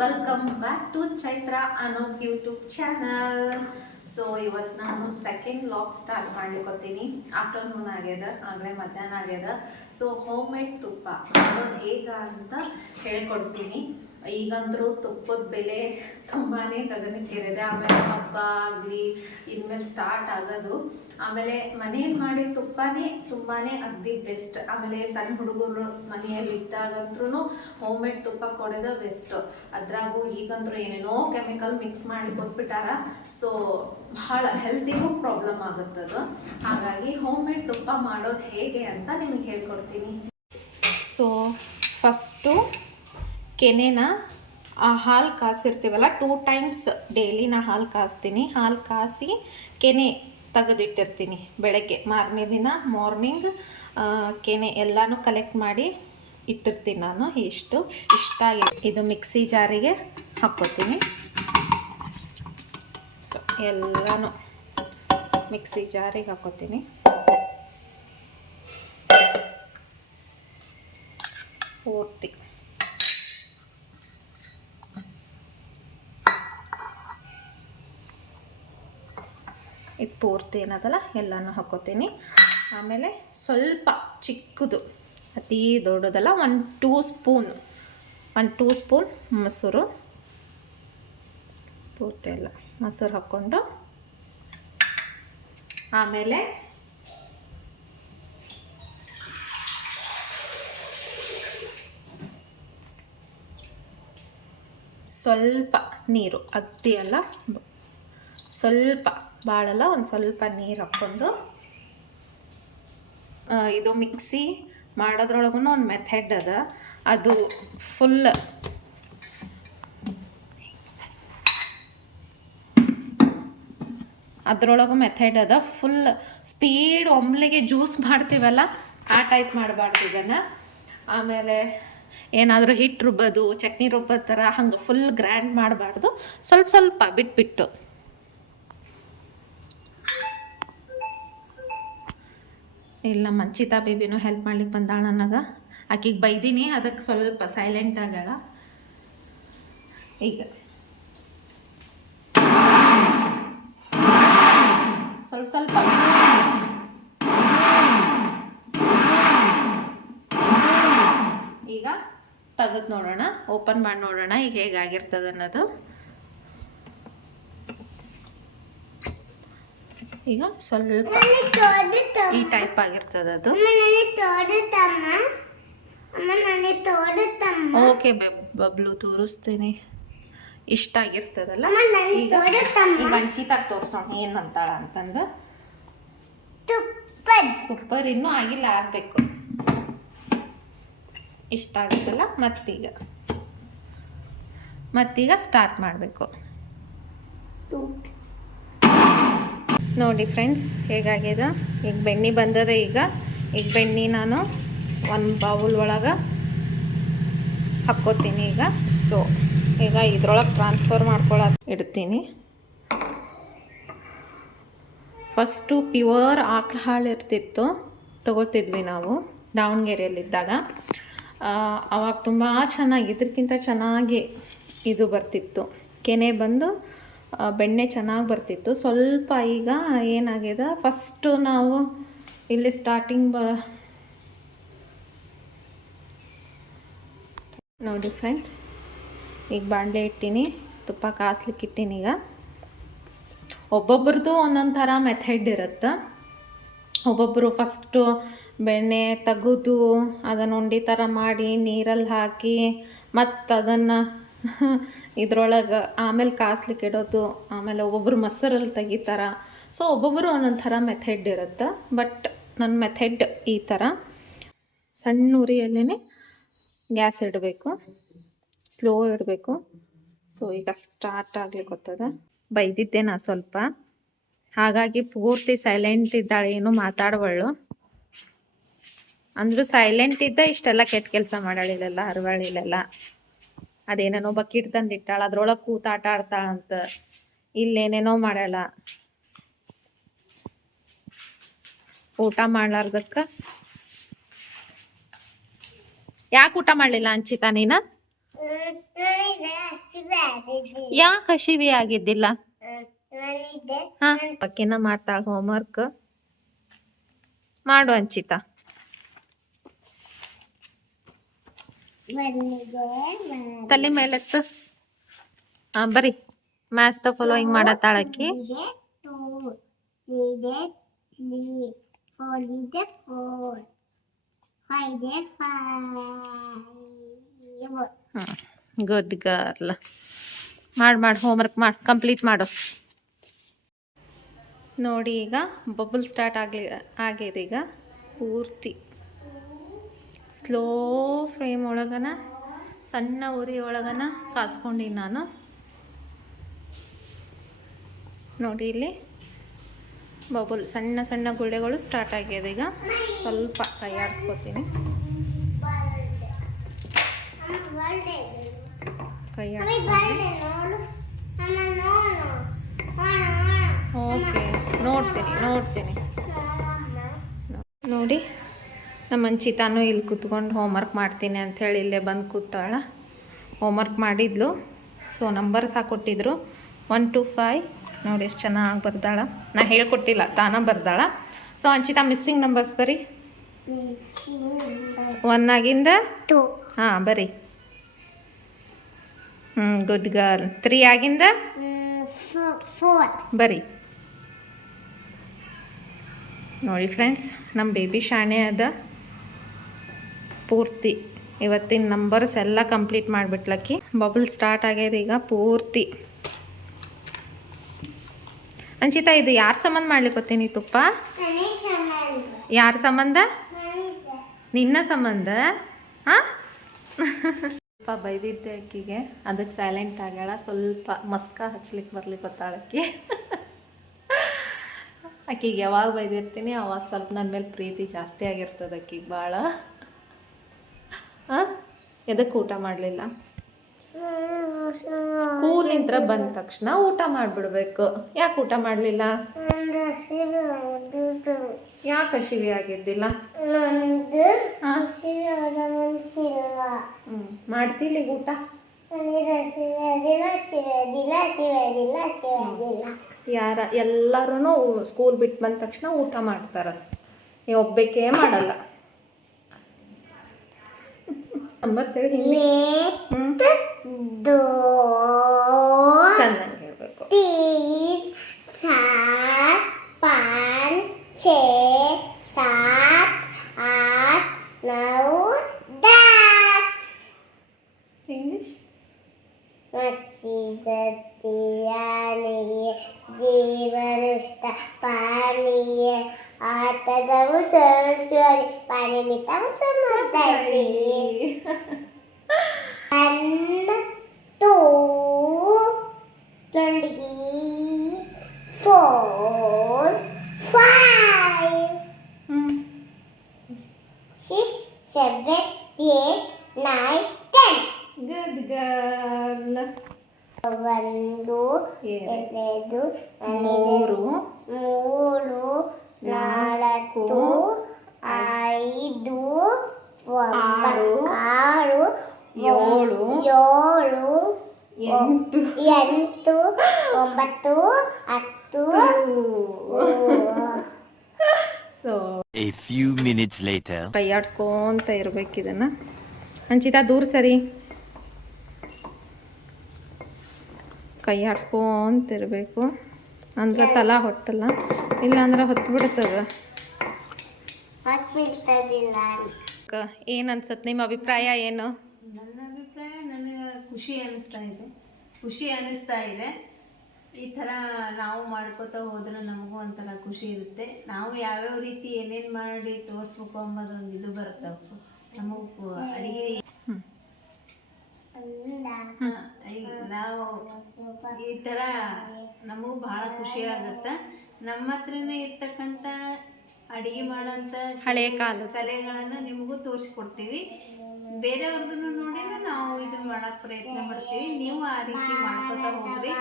Welcome back to Chaitra Anoop YouTube channel. So ಇವತ್ತು ನಾನು second vlog start ಮಾಡ್ಲಿಕ್ಕೋತೀನಿ. ಆಫ್ಟರ್ನೂನ್ ಆಗ್ಯದ, ಆಗಲೇ ಮಧ್ಯಾಹ್ನ ಆಗ್ಯದ. ಸೊ ಹೋಮ್ ಮೇಡ್ ತುಪ್ಪ ಮಾಡೋದು ಹೇಗ ಅಂತ ಹೇಳ್ಕೊಡ್ತೀನಿ. ಈಗಂತರೂ ತುಪ್ಪದ ಬೆಲೆ ತುಂಬಾ ಗಗನಕ್ಕೇರಿದೆ. ಆಮೇಲೆ ಹಬ್ಬ ಆಗಲಿ ಇನ್ಮೇಲೆ ಸ್ಟಾರ್ಟ್ ಆಗೋದು. ಆಮೇಲೆ ಮನೇಲಿ ಮಾಡಿದ ತುಪ್ಪನೇ ತುಂಬಾ ಅಗ್ದಿ ಬೆಸ್ಟ್. ಆಮೇಲೆ ಸಣ್ಣ ಹುಡುಗರು ಮನೆಯಲ್ಲಿ ಇದ್ದಾಗಂದ್ರೂ ಹೋಮ್ ಮೇಡ್ ತುಪ್ಪ ಕೊಡೋದು ಬೆಸ್ಟ್. ಅದ್ರಾಗೂ ಈಗಂತೂ ಏನೇನೋ ಕೆಮಿಕಲ್ ಮಿಕ್ಸ್ ಮಾಡಿ ಕೊಟ್ಬಿಟ್ಟಾರ. ಸೊ ಭಾಳ ಹೆಲ್ತಿಗೂ ಪ್ರಾಬ್ಲಮ್ ಆಗುತ್ತದು. ಹಾಗಾಗಿ ಹೋಮ್ ಮೇಡ್ ತುಪ್ಪ ಮಾಡೋದು ಹೇಗೆ ಅಂತ ನಿಮಗೆ ಹೇಳ್ಕೊಡ್ತೀನಿ. ಸೊ ಫಸ್ಟು ಕೆನೆನ ಹಾಲು ಕಾಸಿರ್ತೀವಲ್ಲ 2 ಟೈಮ್ಸ್ ಡೈಲಿ ನಾ ಹಾಲು ಕಾಸ್ತೀನಿ. ಹಾಲು ಕಾಸಿ ಕೆನೆ ತೆಗೆದಿಟ್ಟಿರ್ತೀನಿ. ಬೆಳಗ್ಗೆ ಮಾರನೇ ದಿನ ಮಾರ್ನಿಂಗ್ ಕೆನೆ ಎಲ್ಲನೂ ಕಲೆಕ್ಟ್ ಮಾಡಿ ಇಟ್ಟಿರ್ತೀನಿ ನಾನು. ಇಷ್ಟ ಇದು ಮಿಕ್ಸಿ ಜಾರಿಗೆ ಹಾಕ್ಕೋತೀನಿ. ಸೊ ಎಲ್ಲನೂ ಮಿಕ್ಸಿ ಜಾರಿಗೆ ಹಾಕ್ಕೋತೀನಿ. ಪೂರ್ತಿ ಇದು ಪೂರ್ತಿ ಏನದಲ್ಲ ಎಲ್ಲನೂ ಹಾಕ್ಕೋತೀನಿ. ಆಮೇಲೆ ಸ್ವಲ್ಪ ಚಿಕ್ಕದು, ಅತಿ ದೊಡ್ಡದಲ್ಲ, 1-2 ಸ್ಪೂನ್ ಮೊಸರು, ಪೂರ್ತಿ ಎಲ್ಲ ಮೊಸರು ಹಾಕ್ಕೊಂಡು, ಆಮೇಲೆ ಸ್ವಲ್ಪ ನೀರು, ಅಗದಿ ಅಲ್ಲ, ಸ್ವಲ್ಪ ಭಾಳಲ್ಲ, ಒಂದು ಸ್ವಲ್ಪ ನೀರು ಹಾಕ್ಕೊಂಡು, ಇದು ಮಿಕ್ಸಿ ಮಾಡೋದ್ರೊಳಗೂ ಒಂದು ಮೆಥಡ್ ಅದ. ಅದು ಫುಲ್ ಅದ್ರೊಳಗೂ ಮೆಥಡ್ ಅದ. ಫುಲ್ ಸ್ಪೀಡ್ ಒಮ್ಮೆಗೆ ಜ್ಯೂಸ್ ಮಾಡ್ತೀವಲ್ಲ ಆ ಟೈಪ್ ಮಾಡಬಾರ್ದು ಇದನ್ನು. ಆಮೇಲೆ ಏನಾದರೂ ಹಿಟ್ಟು ರುಬ್ಬೋದು, ಚಟ್ನಿ ರುಬ್ಬೋದು ಥರ ಹಂಗೆ ಫುಲ್ ಗ್ರ್ಯಾಂಡ್ ಮಾಡಬಾರ್ದು. ಸ್ವಲ್ಪ ಸ್ವಲ್ಪ ಬಿಟ್ಬಿಟ್ಟು. ಇಲ್ಲ ನಮ್ಮ ಮಂಚಿತಾ ಬೇಬಿನೂ ಹೆಲ್ಪ್ ಮಾಡ್ಲಿಕ್ಕೆ ಬಂದಾಳ ನನಗೆ. ಆಕಿಗೆ ಬೈದೀನಿ, ಅದಕ್ಕೆ ಸ್ವಲ್ಪ ಸೈಲೆಂಟ್ ಆಗ್ಯಾಳ. ಈಗ ಸ್ವಲ್ಪ ಸ್ವಲ್ಪ ಈಗ ತೆಗೆದು ನೋಡೋಣ, ಓಪನ್ ಮಾಡಿ ನೋಡೋಣ ಈಗ ಹೇಗಾಗಿರ್ತದೆ ಅನ್ನೋದು. ಈಗ ಸ್ವಲ್ಪ ಈ ಟೈಪ್ ಆಗಿರ್ತದೆ ಅದು. ಓಕೆ ಬಬ್ಲು ತೋರಿಸ್ತೀನಿ. ಇಷ್ಟ ಆಗಿರ್ತದಲ್ಲ. ಈಗ ಮಂಚಿತಾಗ ತೋರಿಸೋಣ ಏನು ಅಂತಾಳ ಅಂತಂದು. ಸೂಪರ್, ಇನ್ನೂ ಆಗಿಲ್ಲ, ಆಗಬೇಕು. ಇಷ್ಟ ಆಗುತ್ತಲ್ಲ. ಮತ್ತೀಗ ಸ್ಟಾರ್ಟ್ ಮಾಡಬೇಕು. ನೋಡಿ ಫ್ರೆಂಡ್ಸ್ ಹೇಗಾಗ್ಯದ. ಈಗ ಬೆಣ್ಣೆ ಬಂದದ. ಈಗ ಬೆಣ್ಣೆ ನಾನು ಒಂದು ಬೌಲ್ ಒಳಗೆ ಹಾಕ್ಕೋತೀನಿ ಈಗ. ಸೊ ಈಗ ಇದ್ರೊಳಗೆ ಟ್ರಾನ್ಸ್ಫರ್ ಮಾಡ್ಕೊಳಕ್ಕೆ ಇಡ್ತೀನಿ. ಫಸ್ಟು ಪ್ಯೂರ್ ಆಕಳ ಹಾಲು ಇರ್ತಿತ್ತು, ತೊಗೊಳ್ತಿದ್ವಿ ನಾವು ದಾವಣಗೆರೆಯಲ್ಲಿದ್ದಾಗ. ಅವಾಗ ತುಂಬ ಚೆನ್ನಾಗಿ, ಇದಕ್ಕಿಂತ ಚೆನ್ನಾಗಿ ಇದು ಬರ್ತಿತ್ತು. ಕೆನೆ ಬಂದು ಬೆಣ್ಣೆ ಚೆನ್ನಾಗಿ ಬರ್ತಿತ್ತು. ಸ್ವಲ್ಪ ಈಗ ಏನಾಗ್ಯದ, ಫಸ್ಟು ನಾವು ಇಲ್ಲಿ ಸ್ಟಾರ್ಟಿಂಗ್ ನೋಡಿ ಫ್ರೆಂಡ್ಸ್, ಈಗ ಬಾಣಲೆ ಇಟ್ಟೀನಿ, ತುಪ್ಪ ಕಾಸ್ಲಿಕ್ಕೆ ಇಟ್ಟೀನಿ. ಈಗ ಒಬ್ಬೊಬ್ರದ್ದು ಒಂದೊಂದು ಥರ ಮೆಥಡ್ ಇರುತ್ತೆ. ಒಬ್ಬೊಬ್ಬರು ಫಸ್ಟು ಬೆಣ್ಣೆ ತೆಗೆದು ಅದನ್ನು ಉಂಡೆ ಥರ ಮಾಡಿ ನೀರಲ್ಲಿ ಹಾಕಿ ಮತ್ತು ಅದನ್ನು ಇದ್ರೊಳಗೆ ಆಮೇಲೆ ಕಾಸ್ಲಿಕ್ಕೆ ಇಡೋದು. ಆಮೇಲೆ ಒಬ್ಬೊಬ್ಬರು ಮೊಸರಲ್ಲಿ ತೆಗಿತಾರ. ಸೊ ಒಬ್ಬೊಬ್ಬರು ಒಂದೊಂದು ಥರ ಮೆಥಡ್ ಇರುತ್ತೆ. ಬಟ್ ನನ್ನ ಮೆಥಡ್ ಈ ಥರ ಸಣ್ಣ ಉರಿಯಲ್ಲೇ ಗ್ಯಾಸ್ ಇಡಬೇಕು, ಸ್ಲೋ ಇಡಬೇಕು. ಸೊ ಈಗ ಸ್ಟಾರ್ಟ್ ಆಗ್ಲಿಕ್ಕೆ ಹೋಗ್ತದ. ಬೈದಿದ್ದೆ ನಾ ಸ್ವಲ್ಪ, ಹಾಗಾಗಿ ಪೂರ್ತಿ ಸೈಲೆಂಟ್ ಇದ್ದಾಳೆ, ಏನು ಮಾತಾಡಬಳ್ಳು. ಅಂದರೂ ಸೈಲೆಂಟ್ ಇದ್ದ ಇಷ್ಟೆಲ್ಲ ಕೆಟ್ಟ ಕೆಲಸ ಮಾಡಾಳಿಲ್ಲ, ಹರವಾಳಿಲ್ಲ. ಅದೇನೇನೋ ಬಕೆಟ್ ತಂದಿಟ್ಟಾಳ, ಅದ್ರೊಳಗೆ ಕೂತ ಆಟ ಆಡ್ತಾಳಂತ. ಇಲ್ಲೇನೇನೋ ಮಾಡಲ್ಲ. ಊಟ ಮಾಡ್ಲಾರ್ದಕ್ಕ ಯಾಕೆ ಊಟ ಮಾಡಲಿಲ್ಲ ಅಂಚಿತಾ ನೀನು? ಯಾಕೆ ಹಸಿವಿ ಆಗಿದ್ದಿಲ್ಲ? ಹಾ ಅಕ್ಕಿನ ಮಾಡ್ತಾಳ ಹೋಮ್ವರ್ಕ್. ಮಾಡು ಅಂಚಿತಾ. ತಲೆ ಮೇಲೆತ್ತು. ಹಾ ಬರಿ. ಮ್ಯಾಥ್ಸ್ ದ ಫಾಲೋಯಿಂಗ್ ಮಾಡತ್ತಾಳಕ್ಕಿ. Good girl. ಮಾಡು ಹೋಮ್ವರ್ಕ್ ಮಾಡಿ ಕಂಪ್ಲೀಟ್ ಮಾಡು. ನೋಡಿ ಈಗ ಬಬಲ್ ಸ್ಟಾರ್ಟ್ ಆಗಿದೆ ಈಗ ಪೂರ್ತಿ ಸ್ಲೋ ಫ್ಲೇಮ್ ಒಳಗನ ಸಣ್ಣ ಉರಿ ಒಳಗನ ಕಾಸ್ಕೊಂಡಿ ನಾನು. ನೋಡಿ ಇಲ್ಲಿ ಬಬಲ್ ಸಣ್ಣ ಸಣ್ಣ ಗುಳ್ಳೆಗಳು ಸ್ಟಾರ್ಟ್ ಆಗಿದೆ ಈಗ. ಸ್ವಲ್ಪ ಕೈ ಆಡಿಸ್ಕೊತೀನಿ. ಕೈ ಓಕೆ ನೋಡ್ತೀನಿ. ನೋಡಿ ನಮ್ಮ ಅಂಚಿತಾನು ಇಲ್ಲಿ ಕೂತ್ಕೊಂಡು ಹೋಮ್ವರ್ಕ್ ಮಾಡ್ತೀನಿ ಅಂಥೇಳಿ ಇಲ್ಲೇ ಬಂದು ಕೂತಾಳ. ಹೋಮ್ವರ್ಕ್ ಮಾಡಿದ್ಲು. ಸೊ ನಂಬರ್ಸ್ ಹಾಕ್ಕೊಟ್ಟಿದ್ರು 1 to 5. ನೋಡಿ ಎಷ್ಟು ಚೆನ್ನಾಗಿ ಬರ್ದಾಳ. ನಾ ಹೇಳ್ಕೊಟ್ಟಿಲ್ಲ, ತಾನ ಬರ್ದಾಳ. ಸೊ ಅಂಚಿತಾ ಮಿಸ್ಸಿಂಗ್ ನಂಬರ್ಸ್ ಬರಿ. 1 ಆಗಿಂದ 2. ಹಾಂ ಬರಿ. Good girl. 3 ಆಗಿಂದ 4 ಬರಿ. ನೋಡಿ ಫ್ರೆಂಡ್ಸ್, ನಮ್ಮ ಬೇಬಿ ಶಾಣೆ ಅದ. ಪೂರ್ತಿ ಇವತ್ತಿನ ನಂಬರ್ಸ್ ಎಲ್ಲ ಕಂಪ್ಲೀಟ್ ಮಾಡಿಬಿಟ್ಲಕ್ಕಿ. ಬಬಲ್ ಸ್ಟಾರ್ಟ್ ಆಗ್ಯದ ಈಗ ಪೂರ್ತಿ. ಅಂಚಿತಾ ಇದು ಯಾರ ಸಂಬಂಧ ಮಾಡ್ಲಿಕ್ಕೋತೀನಿ ತುಪ್ಪ? ಯಾರ ಸಂಬಂಧ? ನಿನ್ನ ಸಂಬಂಧ. ಹಾಂ ಸ್ವಲ್ಪ ಬೈದಿದ್ದೆ ಅಕ್ಕಿಗೆ, ಅದಕ್ಕೆ ಸೈಲೆಂಟ್ ಆಗ್ಯಾಳ. ಸ್ವಲ್ಪ ಮಸ್ಕ ಹಚ್ಲಿಕ್ಕೆ ಬರ್ಲಿಕ್ಕೆ ಗೊತ್ತಾಳಕ್ಕಿ. ಆಕಿಗೆ ಯಾವಾಗ ಬೈದಿರ್ತೀನಿ ಅವಾಗ ಸ್ವಲ್ಪ ನನ್ನ ಮೇಲೆ ಪ್ರೀತಿ ಜಾಸ್ತಿ ಆಗಿರ್ತದೆ ಆಕಿಗೆ ಭಾಳ. ಹಾಂ ಎದಕ್ಕೆ ಊಟ ಮಾಡಲಿಲ್ಲ? ಸ್ಕೂಲಿಂದ ಬಂದ ತಕ್ಷಣ ಊಟ ಮಾಡಿಬಿಡ್ಬೇಕು. ಯಾಕೆ ಊಟ ಮಾಡಲಿಲ್ಲ? ಯಾಕೆ ಹಸಿವಿ ಆಗಿದ್ದಿಲ್ಲ? ಮಾಡ್ತಿಲ್ಲ ಈಗ ಊಟ? ಎಲ್ಲರೂ ಸ್ಕೂಲ್ ಬಿಟ್ಟು ಬಂದ ತಕ್ಷಣ ಊಟ ಮಾಡ್ತಾರೆ. ನೀವು ಒಬ್ಬಬೇಕೇ ಮಾಡಲ್ಲ. ನಂಬರ್ ಹೇಳಿ. ಚೆನ್ನಾಗಿ ಹೇಳ್ಬೇಕು. 3 4 5 6 7 8 9 10. ಇಂಗ್ಲಿಷ್ ಮಚ್ಚಿದತ್ತಿಯಾನೆಯೇ ಜೀವನುಷ್ಟ ಪಾನೀಯ ಆತದವು ತೋರಿ ಪಾನಿ ಮಿತಾವು ತಮ್ಮದ್ದಾಗಿ 1 2 3 4 5 6 7 8 9 10. Good girl. 1 2 3 4 5 6 7 8 9 10. So A few minutes later. ಕೈಯಾಡ್ಸ್ಕೊಂತ ಇರ್ಬೇಕಿದನ್ನ. ಅಂಚಿತಾ ದೂರ ಸರಿ. ಕೈಯಾಡ್ಸ್ಕೊಂತ ಇರಬೇಕು ಅಂದ್ರೆ ತಲಾ ಹೊತ್ತಲ್ಲ, ಇಲ್ಲಾಂದ್ರೆ ಹೊತ್ತು ಬಿಡ್ತದ. ಏನು ಅನ್ಸತ್ತೆ? ನಿಮ್ಮ ಅಭಿಪ್ರಾಯ ಏನು? ನನ್ನ ಅಭಿಪ್ರಾಯ ನನಗೆ ಖುಷಿ ಅನ್ನಿಸ್ತಾ ಇದೆ. ಈ ಥರ ನಾವು ಮಾಡ್ಕೋತಾ ಹೋದ್ರೆ ನಮಗೂ ಒಂಥರ ಖುಷಿ ಇರುತ್ತೆ. ನಾವು ಯಾವ್ಯಾವ ರೀತಿ ಏನೇನು ಮಾಡಿ ತೋರಿಸ್ಬೇಕು ಅನ್ನೋದು ಒಂದು ಇದು ಬರ್ತವೆ ನಮಗೂ ಅಡುಗೆ. ನಾವು ಈ ಥರ ನಮಗೂ ಭಾಳ ಖುಷಿ ಆಗುತ್ತೆ. ನಮ್ಮ ಹತ್ರನೇ ಇರ್ತಕ್ಕಂಥ ಅಡುಗೆ ಮಾಡೋಂಥ ಹಳೆಯ ಕಾಲದ ಕಲೆಗಳನ್ನು ನಿಮಗೂ ತೋರಿಸ್ಕೊಡ್ತೀವಿ. ಬೇರೆಯವ್ರದ್ದು ನೋಡಿ ನಾವು ಇದನ್ನ ಮಾಡೋಕ್ಕೆ ಪ್ರಯತ್ನ ಮಾಡ್ತೀವಿ. ನೀವು ಆ ರೀತಿ ಮಾಡ್ಕೋತಾ ಹೋಗ್ರಿ,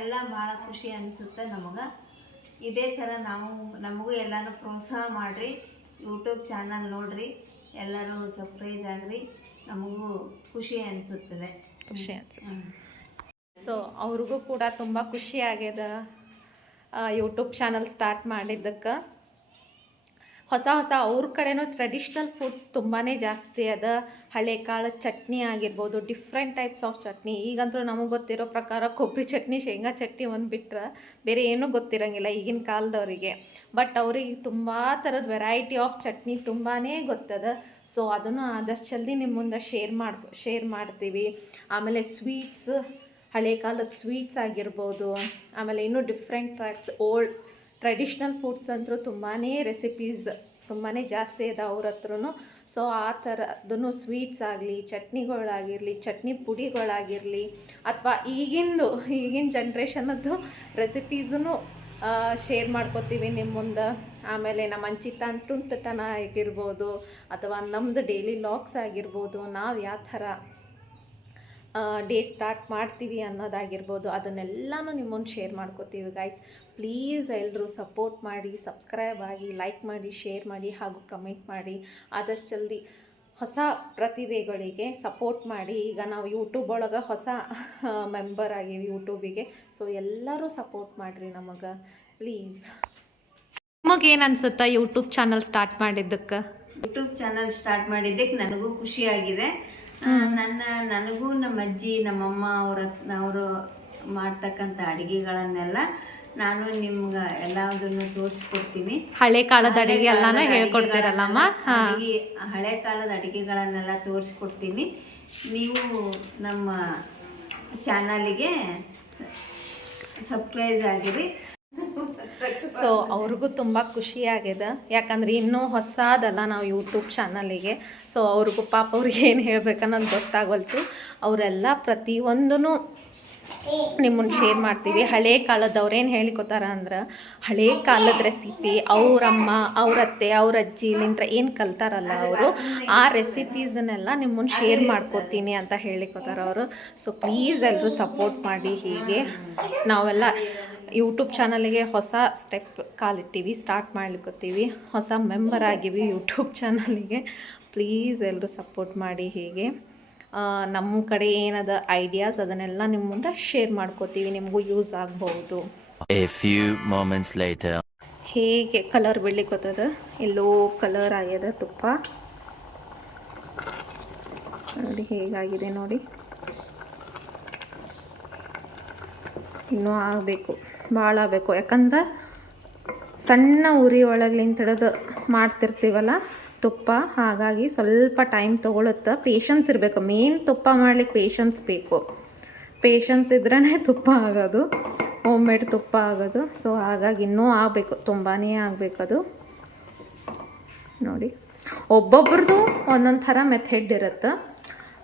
ಎಲ್ಲ ಭಾಳ ಖುಷಿ ಅನಿಸುತ್ತೆ ನಮಗೆ. ಇದೇ ಥರ ನಮಗೂ ಎಲ್ಲನೂ ಪ್ರೋತ್ಸಾಹ ಮಾಡಿರಿ. ಯೂಟ್ಯೂಬ್ ಚಾನಲ್ ನೋಡಿರಿ, ಎಲ್ಲರೂ ಸಬ್ಸ್ಕ್ರೈಬ್ ಆಗ್ರಿ. ನಮಗೂ ಖುಷಿ ಅನಿಸುತ್ತದೆ. ಖುಷಿ ಅನ್ಸುತ್ತೆ. ಸೊ ಅವ್ರಿಗೂ ಕೂಡ ತುಂಬ ಖುಷಿ ಆಗ್ಯದ ಯೂಟ್ಯೂಬ್ ಚಾನಲ್ ಸ್ಟಾರ್ಟ್ ಮಾಡಿದ್ದಕ್ಕೆ. ಹೊಸ ಅವ್ರ ಕಡೆನೂ ಟ್ರೆಡಿಷ್ನಲ್ ಫುಡ್ಸ್ ತುಂಬಾ ಜಾಸ್ತಿ ಅದ. ಹಳೆ ಕಾಲದ ಚಟ್ನಿ ಆಗಿರ್ಬೋದು, ಡಿಫ್ರೆಂಟ್ ಟೈಪ್ಸ್ ಆಫ್ ಚಟ್ನಿ. ಈಗಂತೂ ನಮಗೆ ಗೊತ್ತಿರೋ ಪ್ರಕಾರ ಕೊಬ್ಬರಿ ಚಟ್ನಿ, ಶೇಂಗಾ ಚಟ್ನಿ ಒಂದು ಬಿಟ್ಟರೆ ಬೇರೆ ಏನೂ ಗೊತ್ತಿರೋಂಗಿಲ್ಲ ಈಗಿನ ಕಾಲದವರಿಗೆ. ಬಟ್ ಅವ್ರಿಗೆ ತುಂಬ ಥರದ ವೆರೈಟಿ ಆಫ್ ಚಟ್ನಿ ತುಂಬಾ ಗೊತ್ತದ. ಸೊ ಅದನ್ನು ಆದಷ್ಟು ಜಲ್ದಿ ನಿಮ್ಮ ಮುಂದೆ ಶೇರ್ ಮಾಡ್ತೀವಿ. ಆಮೇಲೆ ಸ್ವೀಟ್ಸ್, ಹಳೆ ಕಾಲದ ಸ್ವೀಟ್ಸ್ ಆಗಿರ್ಬೋದು, ಆಮೇಲೆ ಇನ್ನೂ ಡಿಫ್ರೆಂಟ್ ಟೈಪ್ಸ್ ಟ್ರೆಡಿಷ್ನಲ್ ಫುಡ್ಸ್ ಅಂತೂ ತುಂಬಾ ರೆಸಿಪೀಸ್ ತುಂಬಾ ಜಾಸ್ತಿ ಇದೆ ಅವ್ರ ಹತ್ರನೂ. ಸೊ ಆ ಥರದೂ ಸ್ವೀಟ್ಸ್ ಆಗಲಿ, ಚಟ್ನಿಗಳಾಗಿರಲಿ, ಚಟ್ನಿ ಪುಡಿಗಳಾಗಿರಲಿ, ಅಥವಾ ಈಗಿನ ಜನ್ರೇಷನದ್ದು ರೆಸಿಪೀಸೂ ಶೇರ್ ಮಾಡ್ಕೋತೀವಿ ನಿಮ್ಮ ಮುಂದೆ. ಆಮೇಲೆ ನಮ್ಮ ಅಂಚಿತ ತುಂಟತನ ಆಗಿರ್ಬೋದು, ಅಥವಾ ನಮ್ಮದು ಡೈಲಿ ಲಾಗ್ಸ್ ಆಗಿರ್ಬೋದು, ನಾವು ಯಾವ ಥರ ಡೇ ಸ್ಟಾರ್ಟ್ ಮಾಡ್ತೀವಿ ಅನ್ನೋದಾಗಿರ್ಬೋದು, ಅದನ್ನೆಲ್ಲನೂ ನಿಮ್ಮ ಮುಂದೆ ಶೇರ್ ಮಾಡ್ಕೋತೀವಿ ಗೈಸ್. ಪ್ಲೀಸ್ ಎಲ್ಲರೂ ಸಪೋರ್ಟ್ ಮಾಡಿ, ಸಬ್ಸ್ಕ್ರೈಬ್ ಆಗಿ, ಲೈಕ್ ಮಾಡಿ, ಶೇರ್ ಮಾಡಿ, ಹಾಗೂ ಕಮೆಂಟ್ ಮಾಡಿ. ಆದಷ್ಟು ಜಲ್ದಿ ಹೊಸ ಪ್ರತಿಭೆಗಳಿಗೆ ಸಪೋರ್ಟ್ ಮಾಡಿ. ಈಗ ನಾವು ಯೂಟ್ಯೂಬ್ ಒಳಗೆ ಹೊಸ ಮೆಂಬರ್ ಆಗೀವಿ ಯೂಟ್ಯೂಬಿಗೆ. ಸೊ ಎಲ್ಲರೂ ಸಪೋರ್ಟ್ ಮಾಡಿರಿ ನಮಗೆ ಪ್ಲೀಸ್. ನಿಮಗೇನು ಅನ್ಸುತ್ತಾ ಯೂಟ್ಯೂಬ್ ಚಾನಲ್ ಸ್ಟಾರ್ಟ್ ಮಾಡಿದ್ದಕ್ಕೆ? ಯೂಟ್ಯೂಬ್ ಚಾನಲ್ ಸ್ಟಾರ್ಟ್ ಮಾಡಿದ್ದಕ್ಕೆ ನನಗೂ ಖುಷಿಯಾಗಿದೆ. ನನಗೂ ನಮ್ಮ ಅಜ್ಜಿ, ನಮ್ಮಮ್ಮ ಅವರು ಮಾಡ್ತಕ್ಕಂಥ ಅಡುಗೆಗಳನ್ನೆಲ್ಲ ನಾನು ನಿಮ್ಗೆ ಎಲ್ಲದನ್ನು ತೋರಿಸ್ಕೊಡ್ತೀನಿ. ಹಳೆ ಕಾಲದ ಅಡುಗೆ ಎಲ್ಲಾನು ಹೇಳ್ಕೊಡ್ತೀರಲ್ಲಮ್ಮ? ಹಳೆ ಕಾಲದ ಅಡುಗೆಗಳನ್ನೆಲ್ಲ ತೋರಿಸ್ಕೊಡ್ತೀನಿ. ನೀವು ನಮ್ಮ ಚಾನಲಿಗೆ ಸಬ್ಸ್ಕ್ರೈಬ್ ಆಗಿರಿ. ಸೊ ಅವ್ರಿಗೂ ತುಂಬ ಖುಷಿಯಾಗಿದೆ, ಯಾಕಂದ್ರೆ ಇನ್ನೂ ಹೊಸದಲ್ಲ ನಾವು ಯೂಟ್ಯೂಬ್ ಚಾನಲಿಗೆ. ಸೊ ಅವ್ರಿಗೂ ಪಾಪ ಅವ್ರಿಗೆ ಏನು ಹೇಳ್ಬೇಕನ್ನೋದು ಗೊತ್ತಾಗಲ್ತು. ಅವರೆಲ್ಲ ಪ್ರತಿಯೊಂದೂ ನಿಮ್ಮನ್ನು ಶೇರ್ ಮಾಡ್ತೀವಿ. ಹಳೆ ಕಾಲದವ್ರೇನು ಹೇಳಿಕೊತಾರ ಅಂದ್ರೆ, ಹಳೆ ಕಾಲದ ರೆಸಿಪಿ ಅವರಮ್ಮ, ಅವರತ್ತೆ, ಅವ್ರ ಅಜ್ಜಿಲಿಂದ ಏನು ಕಲ್ತಾರಲ್ಲ ಅವರು, ಆ ರೆಸಿಪೀಸನ್ನೆಲ್ಲ ನಿಮ್ಮನ್ನು ಶೇರ್ ಮಾಡ್ಕೋತೀನಿ ಅಂತ ಹೇಳಿಕೊತಾರ ಅವರು. ಸೊ ಪ್ಲೀಸ್ ಎಲ್ಲರೂ ಸಪೋರ್ಟ್ ಮಾಡಿ. ಹೀಗೆ ನಾವೆಲ್ಲ ಯೂಟ್ಯೂಬ್ ಚಾನಲಿಗೆ ಹೊಸ ಸ್ಟೆಪ್ ಕಾಲಿಟ್ಟಿವಿ, ಸ್ಟಾರ್ಟ್ ಮಾಡ್ಲಿಕ್ಕತ್ತೀವಿ, ಹೊಸ ಮೆಂಬರ್ ಆಗಿವಿ ಯೂಟ್ಯೂಬ್ ಚಾನಲಿಗೆ. ಪ್ಲೀಸ್ ಎಲ್ಲರೂ ಸಪೋರ್ಟ್ ಮಾಡಿ. ಹೀಗೆ ನಮ್ಮ ಕಡೆ ಏನದ ಐಡಿಯಾಸ್ ಅದನ್ನೆಲ್ಲ ನಿಮ್ಮ ಮುಂದೆ ಶೇರ್ ಮಾಡ್ಕೋತೀವಿ, ನಿಮಗೂ ಯೂಸ್ ಆಗ್ಬೋದು. A few moments later. ಹೇಗೆ ಕಲರ್ ಬಿಡ್ಲಿಕ್ಕತ್ತದ, ಎಲ್ಲೋ ಕಲರ್ ಆಗ್ಯದ ತುಪ್ಪ ನೋಡಿ ಹೇಗಾಗಿದೆ ನೋಡಿ. ಇನ್ನೂ ಆಗಬೇಕು, ಭಾಳ ಆಗಬೇಕು, ಯಾಕಂದ್ರೆ ಸಣ್ಣ ಉರಿ ಒಳಗ್ಲಿಂದ ಹಿಡಿದು ಮಾಡ್ತಿರ್ತೀವಲ್ಲ ತುಪ್ಪ, ಹಾಗಾಗಿ ಸ್ವಲ್ಪ ಟೈಮ್ ತೊಗೊಳುತ್ತೆ. ಪೇಷನ್ಸ್ ಇರಬೇಕು, ಮೇನ್ ತುಪ್ಪ ಮಾಡ್ಲಿಕ್ಕೆ ಪೇಷನ್ಸ್ ಬೇಕು. ಪೇಷನ್ಸ್ ಇದ್ರೇ ತುಪ್ಪ ಆಗೋದು, ಹೋಮ್ ಮೇಡ್ ತುಪ್ಪ ಆಗೋದು. ಸೊ ಹಾಗಾಗಿ ಇನ್ನೂ ಆಗಬೇಕು, ತುಂಬಾ ಆಗಬೇಕದು ನೋಡಿ. ಒಬ್ಬೊಬ್ರದ್ದು ಒಂದೊಂದು ಥರ ಮೆಥಡ್ ಇರುತ್ತೆ.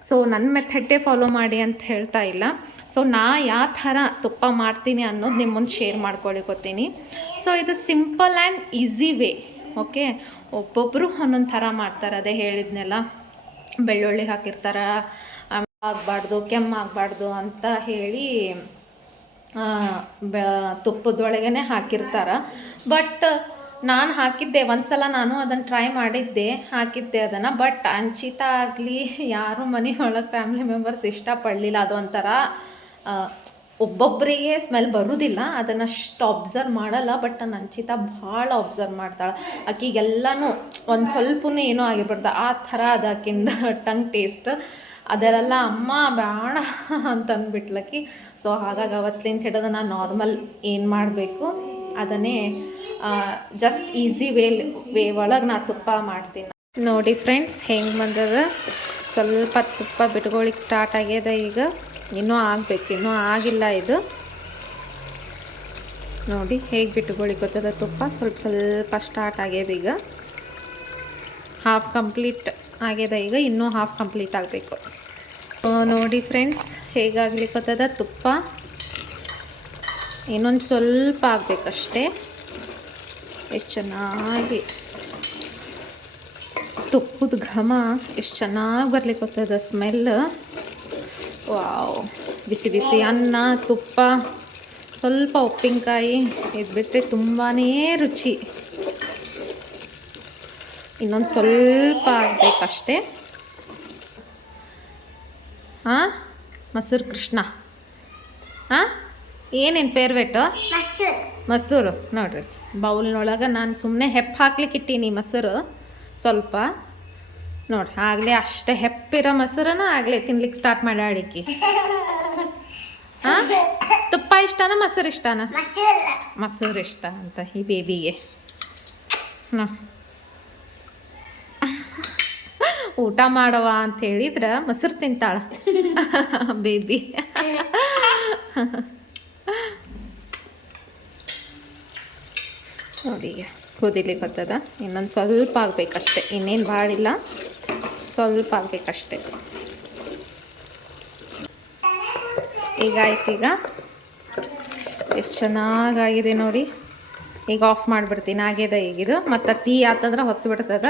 ಸೊ ನನ್ನ ಮೆಥಡ್ಡೇ ಫಾಲೋ ಮಾಡಿ ಅಂತ ಹೇಳ್ತಾ ಇಲ್ಲ. ಸೊ ನಾ ಯಾವ ಥರ ತುಪ್ಪ ಮಾಡ್ತೀನಿ ಅನ್ನೋದು ನಿಮ್ಮ ಮುಂದೆ ಶೇರ್ ಮಾಡ್ಕೊಳಿಕೊತೀನಿ. ಸೊ ಇದು simple and easy way. Okay, ಒಬ್ಬೊಬ್ಬರು ಒಂದೊಂದು ಥರ ಮಾಡ್ತಾರೆ. ಅದೇ ಹೇಳಿದ್ನೆಲ್ಲ, ಬೆಳ್ಳುಳ್ಳಿ ಹಾಕಿರ್ತಾರೆ, ಆಗಬಾರ್ದು, ಕೆಮ್ಮಾಗಬಾರ್ದು ಅಂತ ಹೇಳಿ ತುಪ್ಪದೊಳಗೇ ಹಾಕಿರ್ತಾರೆ. ಬಟ್ ನಾನು ಹಾಕಿದ್ದೆ ಒಂದ್ಸಲ, ನಾನು ಅದನ್ನು ಟ್ರೈ ಮಾಡಿದ್ದೆ, ಹಾಕಿದ್ದೆ ಅದನ್ನು. ಬಟ್ ಅಂಚಿತ ಆಗಲಿ ಯಾರು ಮನೆ ಒಳಗೆ ಫ್ಯಾಮಿಲಿ ಮೆಂಬರ್ಸ್ ಇಷ್ಟಪಡಲಿಲ್ಲ. ಅದು ಒಂಥರ ಒಬ್ಬೊಬ್ಬರಿಗೆ ಸ್ಮೆಲ್ ಬರೋದಿಲ್ಲ, ಅದನ್ನು ಅಷ್ಟು ಅಬ್ಸರ್ವ್ ಮಾಡಲ್ಲ. ಬಟ್ ನನ್ನ ಅಂಚಿತ ಭಾಳ ಅಬ್ಸರ್ವ್ ಮಾಡ್ತಾಳೆ. ಆಕಿಗೆಲ್ಲನೂ ಒಂದು ಸ್ವಲ್ಪನೂ ಏನೂ ಆಗಿರ್ಬಾರ್ದು, ಆ ಥರ ಅದು ಆಕಿಂದ ಟಂಗ್ ಟೇಸ್ಟ್. ಅದೆಲ್ಲ ಅಮ್ಮ ಬೇಡ ಅಂತಂದ್ಬಿಟ್ಲಕ್ಕಿ. ಸೊ ಹಾಗಾಗಿ ಅವತ್ತಿಂದ ಹಿಡಿದು ನಾನು ನಾರ್ಮಲ್ ಏನು ಮಾಡಬೇಕು ಅದನ್ನೇ ಜಸ್ಟ್ ಈಸಿ ವೇ ಒಳಗೆ ನಾ ತುಪ್ಪ ಮಾಡ್ತೀನಿ ನೋಡಿ. ಫ್ರೆಂಡ್ಸ್ ಹೆಂಗೆ ಬಂದದ, ಸ್ವಲ್ಪ ತುಪ್ಪ ಬಿಟ್ಕೊಳ್ಳಿಕ್ಕೆ ಸ್ಟಾರ್ಟ್ ಆಗ್ಯದ. ಈಗ ಇನ್ನೂ ಆಗಬೇಕು, ಇನ್ನೂ ಆಗಿಲ್ಲ ಇದು ನೋಡಿ. ಹೇಗೆ ಬಿಟ್ಕೊಳ್ಳಿಕ್ಕೆ ಗೊತ್ತದ ತುಪ್ಪ ಸ್ವಲ್ಪ ಸ್ಟಾರ್ಟ್ ಆಗ್ಯದ. ಈಗ ಹಾಫ್ ಕಂಪ್ಲೀಟ್ ಆಗ್ಯದ, ಈಗ ಇನ್ನೂ ಹಾಫ್ ಕಂಪ್ಲೀಟ್ ಆಗಬೇಕು ನೋಡಿ. ಫ್ರೆಂಡ್ಸ್ ಹೇಗಾಗ್ಲಿಕ್ಕತ್ತದ ತುಪ್ಪ, ಇನ್ನೊಂದು ಸ್ವಲ್ಪ ಆಗಬೇಕಷ್ಟೇ. ಎಷ್ಟು ಚೆನ್ನಾಗಿ ತುಪ್ಪದ ಘಮ ಎಷ್ಟು ಚೆನ್ನಾಗಿ ಬರ್ಲಿಕ್ಕತ್ತದ ಸ್ಮೆಲ್. ವಾವ್, ಬಿಸಿ ಬಿಸಿ ಅನ್ನ, ತುಪ್ಪ, ಸ್ವಲ್ಪ ಉಪ್ಪಿನಕಾಯಿ, ಇದು ಬಿಟ್ಟರೆ ತುಂಬಾ ರುಚಿ. ಇನ್ನೊಂದು ಸ್ವಲ್ಪ ಆಗಬೇಕಷ್ಟೇ. ಹಾಂ ಮೊಸರು ಕೃಷ್ಣ ಹಾಂ ಏನೇನು ಫೇವ್ರೇಟು ಮೊಸರು ನೋಡ್ರಿ ಬೌಲ್ನೊಳಗೆ ನಾನು ಸುಮ್ಮನೆ ಹೆಪ್ಪು ಹಾಕ್ಲಿಕ್ಕೆ ಇಟ್ಟೀನಿ ಮೊಸರು ಸ್ವಲ್ಪ ನೋಡ್ರಿ ಆಗಲೇ ಅಷ್ಟೇ ಹೆಪ್ಪಿರೋ ಮೊಸರನ್ನ ಆಗಲೇ ತಿನ್ಲಿಕ್ಕೆ ಸ್ಟಾರ್ಟ್ ಮಾಡಿ ಆಡಿಕಿ ಹಾಂ ತುಪ್ಪ ಇಷ್ಟನಾ ಮೊಸರು ಇಷ್ಟನಾ ಮೊಸರು ಇಷ್ಟ ಅಂತ ಈ ಬೇಬಿಗೆ ಊಟ ಮಾಡವ ಅಂತ ಹೇಳಿದ್ರೆ ಮೊಸರು ತಿಂತಾಳ ಬೇಬಿ ನೋಡಿ ಈಗ ಕುದಿಲಿಕ್ಕೆ ಬರ್ತದ ಇನ್ನೊಂದು ಸ್ವಲ್ಪ ಆಗ್ಬೇಕಷ್ಟೆ ಇನ್ನೇನು ಭಾಳಿಲ್ಲ ಸ್ವಲ್ಪ ಆಗ್ಬೇಕಷ್ಟೆ ಈಗ ಆಯ್ತು ಈಗ ಎಷ್ಟು ಚೆನ್ನಾಗಾಗಿದೆ ನೋಡಿ ಈಗ ಆಫ್ ಮಾಡಿಬಿಡ್ತೀನಿ ಆಗ್ಯದ ಈಗಿದು ಮತ್ತು ಟೀ ಆತಂದ್ರೆ ಹೊತ್ತು ಬಿಡ್ತದ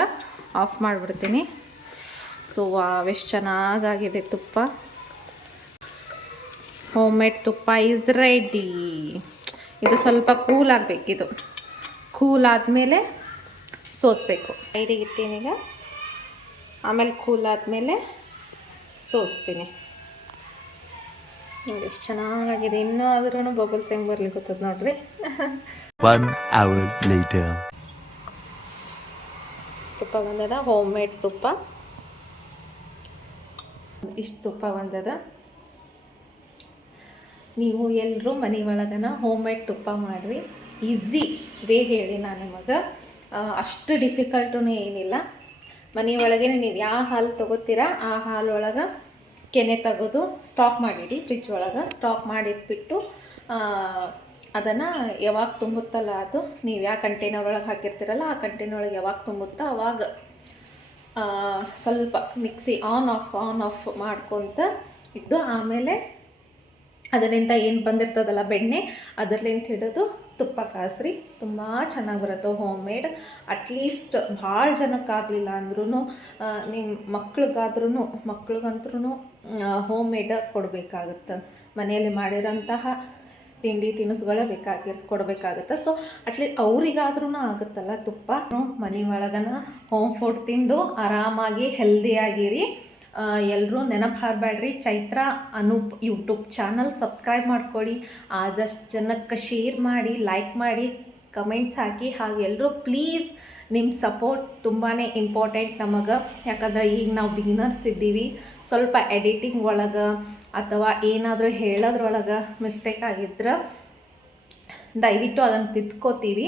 ಆಫ್ ಮಾಡಿಬಿಡ್ತೀನಿ ಸೊ ಎಷ್ಟು ಚೆನ್ನಾಗಾಗಿದೆ ತುಪ್ಪ ಹೋಮ್ ಮೇಡ್ ತುಪ್ಪ ಈಸ್ ರೆಡಿ ಇದು ಸ್ವಲ್ಪ ಕೂಲ್ ಆಗಬೇಕಿದು ಕೂಲ್ ಆದಮೇಲೆ ಸೋಸಬೇಕು ಸೈಡಿಗೆ ಇಟ್ಟೀನಿ ಈಗ ಆಮೇಲೆ ಕೂಲ್ ಆದಮೇಲೆ ಸೋಸ್ತೀನಿ ನೋಡಿ ಎಷ್ಟು ಚೆನ್ನಾಗಿದೆ ಇನ್ನೂ ಆದ್ರೂ ಬಬಲ್ಸ್ ಹೆಂಗೆ ಬರ್ಲಿಕ್ಕೆ ಗೊತ್ತದ ನೋಡ್ರಿ 1 hour later. ತುಪ್ಪ ಬಂದದ ಹೋಮ್ ಮೇಡ್ ತುಪ್ಪ ಇಷ್ಟು ತುಪ್ಪ ಬಂದದ ನೀವು ಎಲ್ಲರೂ ಮನೆ ಒಳಗನ ಹೋಮ್ ಮೇಡ್ ತುಪ್ಪ ಮಾಡಿರಿ ಈಸಿ ವೇ ಹೇಳಿ ನಾನು ನಿಮಗೆ ಅಷ್ಟು ಡಿಫಿಕಲ್ಟೂ ಏನಿಲ್ಲ ಮನೆ ಒಳಗೇ ನೀವು ಯಾವ ಹಾಲು ತೊಗೋತೀರಾ ಆ ಹಾಲೊಳಗೆ ಕೆನೆ ತೆಗೆದು ಸ್ಟಾಕ್ ಮಾಡಿಡಿ ಫ್ರಿಜ್ ಒಳಗೆ ಸ್ಟಾಕ್ ಮಾಡಿಟ್ಬಿಟ್ಟು ಅದನ್ನು ಯಾವಾಗ ತುಂಬುತ್ತಲ್ಲ ಅದು ನೀವು ಯಾವ ಕಂಟೈನರ್ ಒಳಗೆ ಹಾಕಿರ್ತೀರಲ್ಲ ಆ ಕಂಟೈನರ್ ಒಳಗೆ ಯಾವಾಗ ತುಂಬುತ್ತಾ ಅವಾಗ ಸ್ವಲ್ಪ ಮಿಕ್ಸಿ ಆನ್ ಆಫ್ ಮಾಡ್ಕೊತ ಇದ್ದು ಆಮೇಲೆ ಅದರಿಂದ ಏನು ಬಂದಿರ್ತದಲ್ಲ ಬೆಣ್ಣೆ ಅದರಲ್ಲಿಂದ ಹಿಡಿದು ತುಪ್ಪ ಕಾಸ್ರಿ ತುಂಬ ಚೆನ್ನಾಗಿ ಬರುತ್ತೆ ಹೋಮ್ ಮೇಡ್ ಅಟ್ಲೀಸ್ಟ್ ಭಾಳ ಜನಕ್ಕಾಗಲಿಲ್ಲ ಅಂದ್ರೂ ನಿಮ್ಮ ಮಕ್ಳಿಗಂದ್ರೂ ಹೋಮ್ ಮೇಡ್ ಕೊಡಬೇಕಾಗುತ್ತೆ ಮನೆಯಲ್ಲಿ ಮಾಡಿರೋಂತಹ ತಿಂಡಿ ತಿನಿಸುಗಳೇ ಕೊಡಬೇಕಾಗುತ್ತೆ ಸೊ ಅಟ್ಲೀಸ್ಟ್ ಅವರಿಗಾದ್ರೂ ಆಗುತ್ತಲ್ಲ ತುಪ್ಪ ಮನೆ ಒಳಗನ ಹೋಮ್ ಫುಡ್ ತಿಂದು ಆರಾಮಾಗಿ ಹೆಲ್ದಿಯಾಗಿರಿ ಎಲ್ಲರೂ ನೆನಪು ಹಾರಬೇಡ್ರಿ Chaitra Anoop YouTube channel subscribe ಮಾಡ್ಕೊಳ್ಳಿ ಆದಷ್ಟು ಜನಕ್ಕೆ ಶೇರ್ ಮಾಡಿ ಲೈಕ್ ಮಾಡಿ ಕಮೆಂಟ್ಸ್ ಹಾಕಿ ಹಾಗೆ ಎಲ್ಲರೂ ಪ್ಲೀಸ್ ನಿಮ್ಮ ಸಪೋರ್ಟ್ ತುಂಬಾ ಇಂಪಾರ್ಟೆಂಟ್ ನಮಗೆ ಯಾಕಂದ್ರೆ ಈಗ ನಾವು ಬಿಗಿನರ್ಸ್ ಇದ್ದೀವಿ ಸ್ವಲ್ಪ ಎಡಿಟಿಂಗ್ ಒಳಗೆ ಅಥವಾ ಏನಾದರೂ ಹೇಳೋದ್ರೊಳಗೆ ಮಿಸ್ಟೇಕ್ ಆಗಿದ್ರೆ ದಯವಿಟ್ಟು ಅದನ್ನು ತಿದ್ಕೋತೀವಿ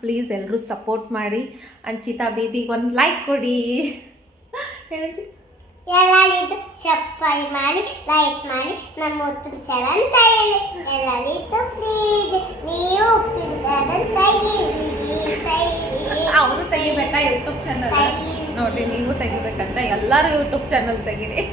ಪ್ಲೀಸ್ ಎಲ್ಲರೂ ಸಪೋರ್ಟ್ ಮಾಡಿ ಅಂಚಿತಾ ಬೇಬಿಗೆ ಒಂದು ಲೈಕ್ ಕೊಡಿ ಹೇಳಿ ಎಲ್ಲರಿಗೂ ಸಬ್ಸ್ಕ್ರೈಬ್ ಮಾಡಿ ಲೈಕ್ ಮಾಡಿ ನಮ್ಮ ಯೂಟ್ಯೂಬ್ ಚಾನಲ್ ತೆಗೀರಿ ಎಲ್ಲರಿಗೂ ಪ್ಲೀಸ್ ನೀವು ಯೂಟ್ಯೂಬ್ ಚಾನಲ್ ತೆಗೀರಿ ಅವರು ತೆಗಿಬೇಕಾ ಯೂಟ್ಯೂಬ್ ಚಾನಲ್ ನೋಡಿರಿ ನೀವು ತೆಗಿಬೇಕಂತ ಎಲ್ಲರೂ ಯೂಟ್ಯೂಬ್ ಚಾನಲ್ ತೆಗೀರಿ